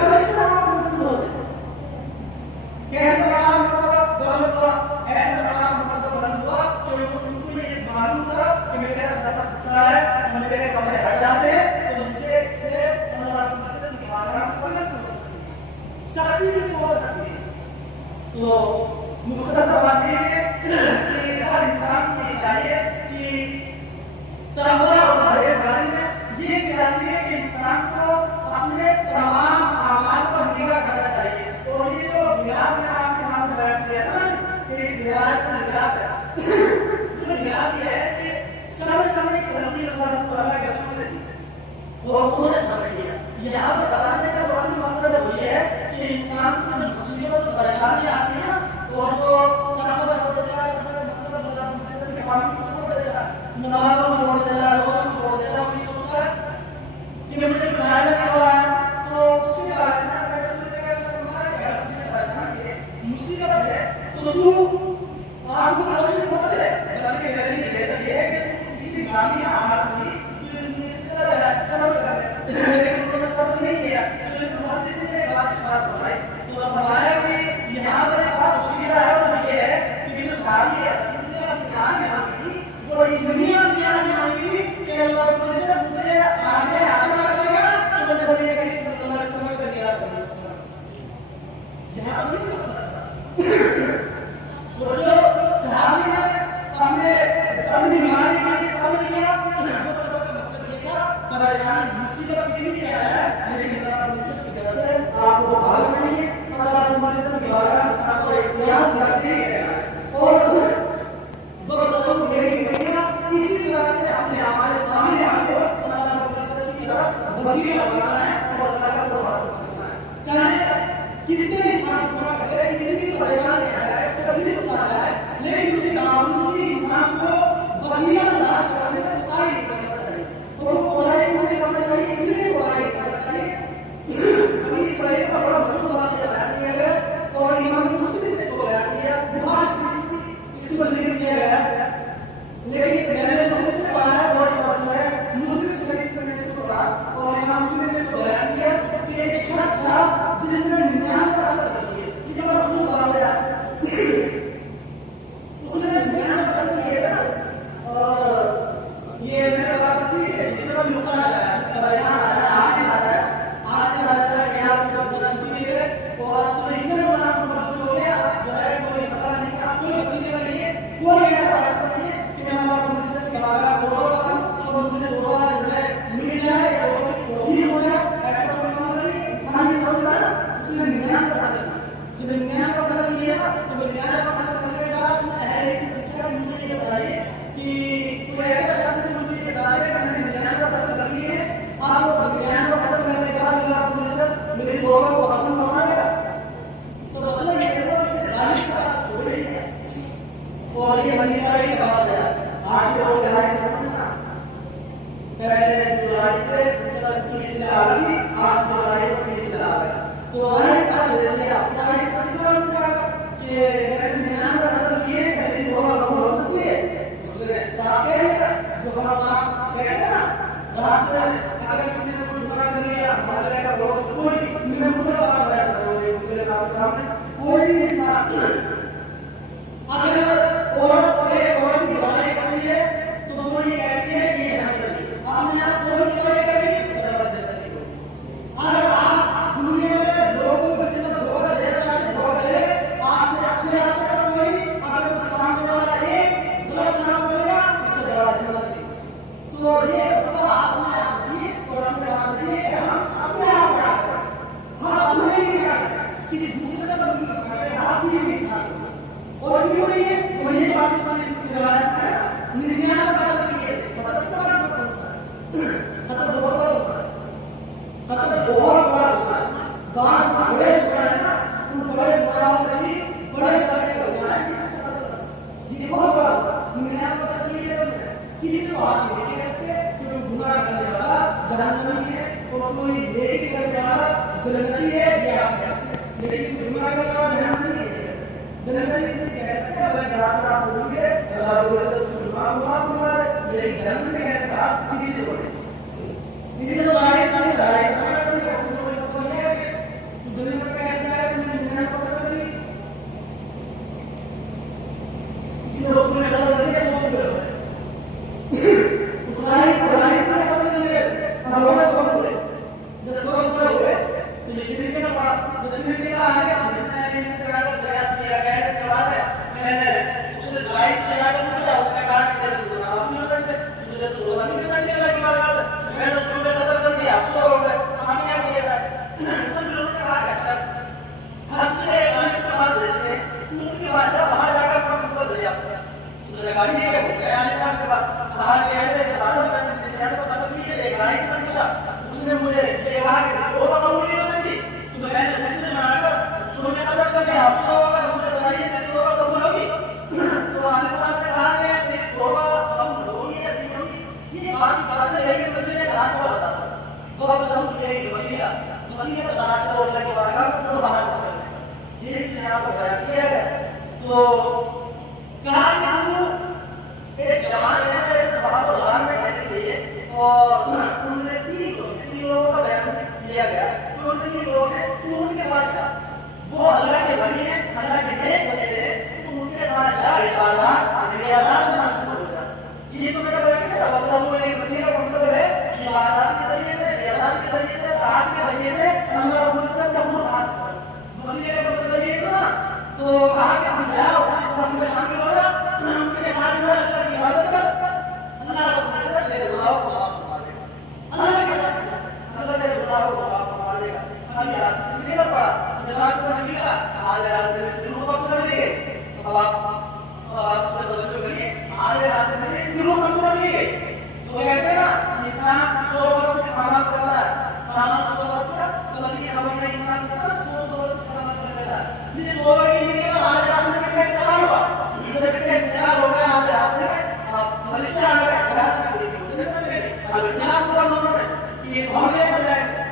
फरिश्ते मौजूद होते हैं। कैसे काम गलत हुआ, ऐसा काम गलत हुआ कि उनको ये मालूम था कि मेरे साथ खतरा है, मेरे कपड़े हट जाते हैं तो मुझे इससे अल्लाह की मस्जिद की आराम करना चाहिए। सख्ती भी हो सकती है। तो मुख्तसर बात ये है कि हर इंसान को चाहिए कि तकवा और परहेजगारी में ये कहती है कि इंसान को अपने तमाम अमाल पर निगाह करना चाहिए। और ये जो निगाह में आपके सामने बैठ दिया ना कि इस निगाह को निगाह है जो निगाह ये है कि सब्र करने की गलती अल्लाह ताला के रसूल ने दी वो हमने सब्र किया। यहाँ पर बताने का बड़ा मकसद ये है कि इंसान को मुसीबत और परेशानी आती है तो वो तकवा छोड़ देता है, मतलब के काम को छोड़ देता है, नमाज को छोड़ देता है, रोज़ा छोड़ देता है। वो सोचता है कि मुझे खाया नहीं हुआ है तो उसके बारे में मुसीबत है तो तू आपको तशरीफ मत दे, बल्कि ये है कि किसी भी गामी आमद की चला रहा है सब्र कर लेकिन वो सब्र नहीं किया तो मस्जिद में बात स्टार्ट हो रही तो हमारे भी यहाँ पर एक बात मुश्किल है और ये है कि जो सारी है वो इस दुनिया में आएगी कि अल्लाह मुझे आगे आगे लगेगा तो मुझे बोलेगा कि अल्लाह समझ कर दिया यहाँ पर वो जो सहाबी ने अपनी बीमारी में सब्र किया वो सब्र का मतलब ये था परेशानी मुसीबत की भी क्या है लेकिन अल्लाह की तरफ से आपको भाग नहीं है अल्लाह तुम्हारे तरफ द्वारा आपको इख्तियार करते हैं और वो लोगों को यही कहेगा इसी तरह से अपने हमारे सामने आके अल्लाह की तरफ वसीला लगाना है और अल्लाह का दुआ करना है। चाहे कितने इंसान पूरा करे कितनी भी परेशानी है कभी नहीं होता है लेकिन उसके बावजूद भी इंसान को वसीला तलाश करने में कोताही नहीं करना चाहिए। तो वो कोताही नहीं करना चाहिए इसलिए कोताही नहीं करना चाहिए। इस तरह का बड़ा मशहूर बात बयान किया गया और इमाम मुस्लिम ने इसको बयान किया, बुखारी शरीफ में इसको जिक्र किया गया लेकिन मैंने तो उससे पाया बहुत बात है मुस्लिम शरीफ में इसको कहा और इमाम मुस्लिम ने इसको बयान किया कि एक शख्स था जिसने 99 कत्ल कर दिए। ये बड़ा मशहूर बात है उसने 99 कत्ल किए ना और ये मेरा बात थी जितना भी होता है परेशान आता है आने आता है यहाँ पर गलती है और तो इतने बना हो गया जो है कोई मसला नहीं था कोई वसीले नहीं है कोई ऐसा रास्ता नहीं है कि मैं अल्लाह को मस्जिद की बारगाह में रोज़ा करूं और मुझे रोज़ा जो है मिल जाए और ही हो जाए ऐसा कोई मसला नहीं। इंसान ये सोचता है ना उसने 99 का कत्ल जब 99 का कत्ल किया तो 99 का कत्ल करने के बाद उसने अहले से पूछा कि मुझे ये बताइए कि कोई ऐसा शख्स है मुझे ये बता दे कि मैंने 99 का कत्ल कर लिया है आप 99 का कत्ल करने के बाद अल्लाह को मस्जिद मेरी दुआ को कबूल फरमाएगा। तो मसला ये है कि इसे गालिब का छोड़ दिया और ये मनीषाई की बात है आज के लोग गालिब समझना पहले जुलाई से 30 दिन आगे आज जुलाई को 30 दिन आ गया तो आई का ले लिया साइंस पंचायत का कि मैंने 99 का कत्ल किए मेरी दुआ कबूल हो सकती है उसने साफ कह दिया जो हमारा कहते हैं ना रात में अगर किसी ने कोई दुआ कर लिया हमारे का बहुत कोई मैं खुद बात कर रहा हूं मेरे सामने कोई भी इंसान अगर औरत की बुराई करती है तो कोई कहती है कि हम आपने आज सोच बुराई करी अगर आप दुनिया में लोगों को जितना धोखा दे आपसे अच्छे रास्ते पर कोई अगर उस सामने वाला एक गलत काम करेगा उससे बड़ा जिम्मेदार तो ये आपने और अपने रास्ते हम अपने आप हम अपने किसी दूसरे का आप किसी भी इंसान और क्यों नहीं है वही बात है इसके बारे में है 99 का कत्ल किए मतलब इसका कत्ल बहुत बड़ा होता है कत्ल बहुत बड़ा होता है बात बड़े होता है ना उन बड़े गुनाहों में ही बड़े तरह के गुनाह हैं ये बहुत बड़ा 99 का कत्ल किए किसी को हाथ नहीं दे सकते कोई गुनाह करने वाला जहन्नमी है और कोई नेकी करने वाला जन्नती है ये आप लेकिन गुनाह करने वाला जहन्नमी है जन्नती से कहते हैं अगर रास्ता आप बोलोगे अल्लाह बोले तो सुभान अल्लाह तुम्हारे ये जन्नत में कहता आप किसी से बोले किसी से तो आगे सामने आ रहा है लिखने के बाद लिखने के बाद आगे हमने इस जगह पर प्रयास किया कैसे करवा है मैंने उससे लाइट जगह पर मुझे उसका कारण दे दूंगा आप नहीं करते मुझे तो बोला नहीं करने लगी बात मैंने उसको बता कर दिया सो हो गए हम क्या किया तो लोगों ने कहा अच्छा हम से एक बात देते उनकी बात बाहर जाकर प्रोफेसर दिया उसने कहा ये हो गया आने के बाद बाहर गए थे बाहर मैंने ध्यान को मतलब नहीं है गाड़ी समझा उसने मुझे ये कहा कि वो तो मुझे नहीं थी तो मैंने उससे मांगा उसको मैं पता कर दिया आपको मुझे बताइए नहीं होगा तो बोलोगी तो आने साहब ने कहा कि नहीं होगा हम होगी या नहीं होगी ये बात करते लेकिन मुझे खास बात बता वो अब हम ये वसीला बता के बोलने के बाद हम बाहर चले ये यहाँ पर बयान किया गया तो कहा कि एक जवान ऐसे वहां पर बाहर में रहने के लिए और उन्होंने तीन लोगों का बयान किया गया तो उनके लोग हैं तो उनके पास जा वो अल्लाह के वली हैं अल्लाह के नेक बने हैं तो उनके पास जा इबादत रियाजत में मशगूल हो जा ये तो मेरा बयान है मतलब वो एक वसीला का मतलब है इबादत के तरीके से रियाजत के तरीके से ताकत के तरीके से अल्लाह रब्बुल इज्जत का मुल्क हासिल वसीले का मतलब ये है ना तो कहा कि हम जाओ इस सब में शामिल हो जा उनके साथ जो अल्लाह की इबादत कर अल्लाह रब्बुल इज्जत तेरे गुनाहों को माफ कर देगा अल्लाह तेरे गुनाहों को माफ कर देगा हम यार सीखने का पड़ा जनाब को नहीं मिला आज रात में शुरू बख्श कर दिए अब आप तो करिए आज रात में शुरू बख्श कर दिए तो कहते हैं ना इंसान 100 वर्ष से खाना करता है खाना 100 वर्ष का तो बल्कि हमारा इंसान कितना 100 वर्ष से खाना करता है ये दो बार ही निकला आज रात में क्या तैयार हुआ तो जैसे तैयार हो गया आज रात में आप फरिश्ते आ गए अब इतना पूरा मामला है ये भागे हो जाएगा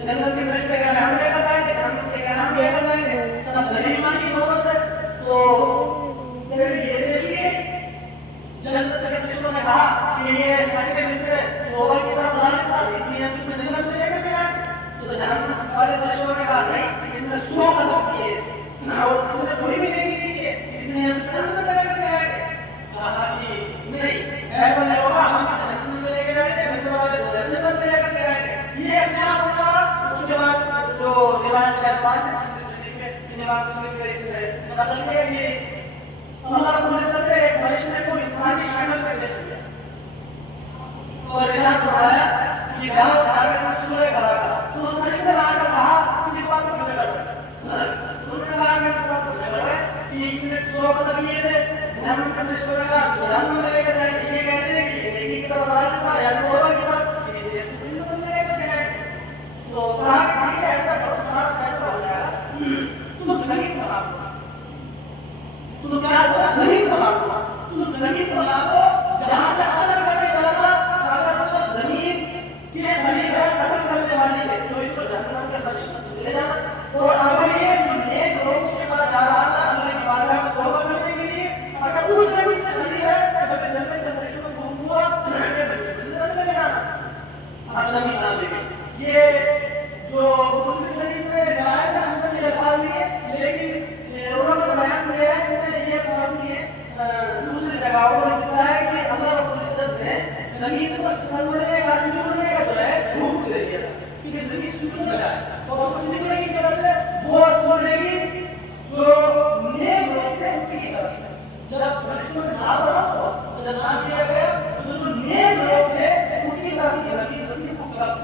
जन्नत के फरिश्ते का नाम लेकर जाएंगे जन्नत के नाम लेकर जाएंगे तब गरीबा की नौबत है तो फिर ये देखिए जन्नत के फरिश्तों ने कहा कि ये सच्चे मित्र तौबा की तरफ जाने का इसलिए उसमें जन्नत में लेकर गया तो जन्नत वाले फरिश्तों ने कहा नहीं इसने 100 कदम किए और इसने थोड़ी भी नहीं की है इसलिए हम जन्नत में लेकर गए कहा कि नहीं ऐसा नहीं होगा हम जन्नत में लेकर जाएंगे जन्नत वाले जन्नत में लेकर जाएंगे ये क्या होगा उसके बाद जो रिवायत है बात है निवास में इसमें मतलब है ये अल्लाह रब्बुल इज्जत ने एक फरिश्ते को इंसानी शक्ल में भेज दिया और इरशाद फरमाया कि जाओ जाकर सूरह बकरा का तो उस फरिश्ते ने आकर कहा किसी बात को पूछा उन्होंने कहा मैं इस बात को पूछा कि इसने 100 कदम किए थे जन्नत के फरिश्तों ने कहा जन्नत में लेकर जाएंगे ये कहते हैं कि नेकी की तरफ राह था या तौबा की तरफ इसलिए जन्नत में लेकर जाएंगे तो कहा कि ठीक है ऐसा करो तुम्हारा फैसला हो जाएगा तुम सही बना दो तुम क्या सही बना दो तुम सही बना दो जहां से कत्ल करने वाला था अगर वो जमीन के खलीफा है कत्ल करने वाली है तो इसको जहन्नम के बख्श ले जाना और अगर ये नेक लोगों के पास जा रहा था अल्लाह की बारगाह में तौबा करने के लिए अगर उस जमीन में खलीफा है तो जन्नत के बख्श में गुम हुआ जन्नत में जाना अल्लाह की नाम लेके ये जो मुस्लिम शरीफ में रिवायत है उसमें ये अल्फाज नहीं है लेकिन उन्होंने बयान किया है इसमें ये बात नहीं है दूसरी जगहों पर लिखा है कि अल्लाह रब्बुल इज्जत ने जमीन को सुनने का जो है भूख दे दिया कि जिंदगी सुकून लगाए और उस सुनने की तरफ से वो सुनने की जो नेक लोग थे उनकी तरफ जब फरिश्तों ने कहा तो जब नाम किया गया तो जो नेक लोग थे उनकी तरफ की लगी को तरफ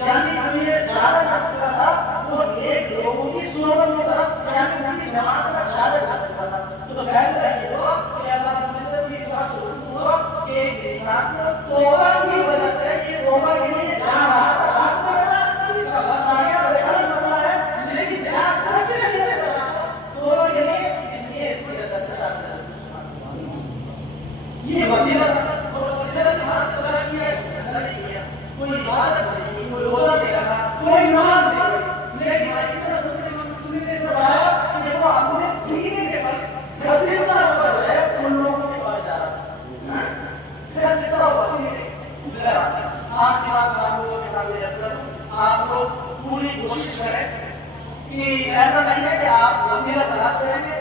यानी हमें ज्यादा करता था वो एक लोगों की सोबत की तरफ यानी उनकी जमात का ज्यादा करता था तो बेहतर है ये हो कि अल्लाह मुझसे भी दुआ हो कि इंसान को तौबा की वजह से ये तौबा के लिए जा रहा था रास्ता में इसका वक्त आ गया और हल करना है लेकिन जहां सच्चे नहीं से करना तौबा के लिए इसलिए इसको जरूरत है ये वसीला और वसीला की हर तलाश किया है कोई इबादत नहीं कोई रोजा नहीं रखा कोई नमाज नहीं लेकिन इतना दूसरे मुस्लिम ने बताया कि वो अपने सीने के बल वसीला होता है उन लोगों के पास जा रहा है फिर कितना वसीले मेरा आप की बात मानो सामने असर आप लोग पूरी कोशिश करें कि ऐसा नहीं है कि आप वसीला तलाश करेंगे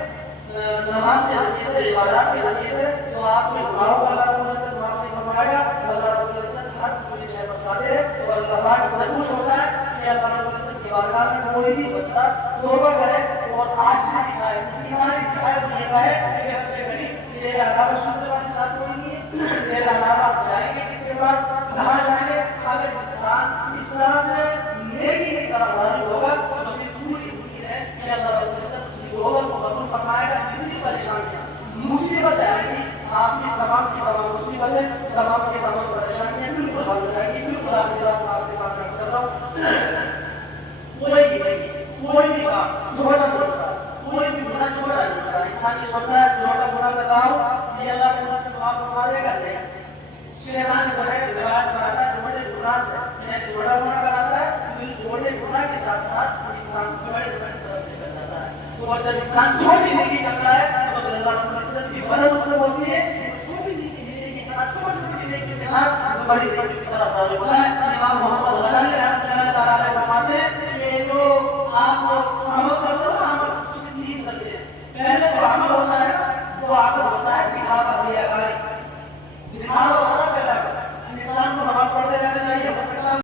नमाज के जरिए से इबादत के जरिए से तो आपको गुनाहों का अल्लाह रब्बुल इज्जत माफ नहीं फरमाएगा अल्लाह रब्बुल इज्जत हर कोशिश है बता दे और अल्लाह पाक से खुश होता है कि अल्लाह रब्बुल इज्जत बारगाह में कोई भी बच्चा तौबा करे और आशीष दिखाए, ईमान दिखाए, ये कहे तेरा अलावा सुनने वाले साथ कोई नहीं है, तेरा अलावा जाएंगे जिसके बाद कहाँ जाएंगे, अगर इंसान इस तरह से नेकी की तरफ वाली होगा तो फिर पूरी उम्मीद है कि अल्लाह होगा तो कबूल फरमाएगा। जितनी परेशानियां मुसीबत आएगी आपकी तमाम की तमाम मुसीबतें तमाम की तमाम परेशानियां बिल्कुल हल हो जाएगी। बिल्कुल आपकी बात आपसे बात कर रहा हूँ, कोई भी काम छोटा छोटा कोई भी गुनाह छोटा नहीं होता। इंसान ये सोचता है छोटा गुनाह कर रहा हूँ ये अल्लाह को माफ फरमा देगा, नहीं। शैतान जो है रिवायत बनाता है छोटे गुनाह से, मैं छोटा गुनाह कराता है तो छोटे गुनाह के साथ साथ इंसान बड़े तरफ निकल जाता है। और जब इंसान छोटी नेकी करता है तो अल्लाह की मदद उसको होती है। छोटी नेकी के साथ छोटी नेकी के साथ बड़ी नेकी की तरफ होता है। इमाम मोहम्मद गज़ाली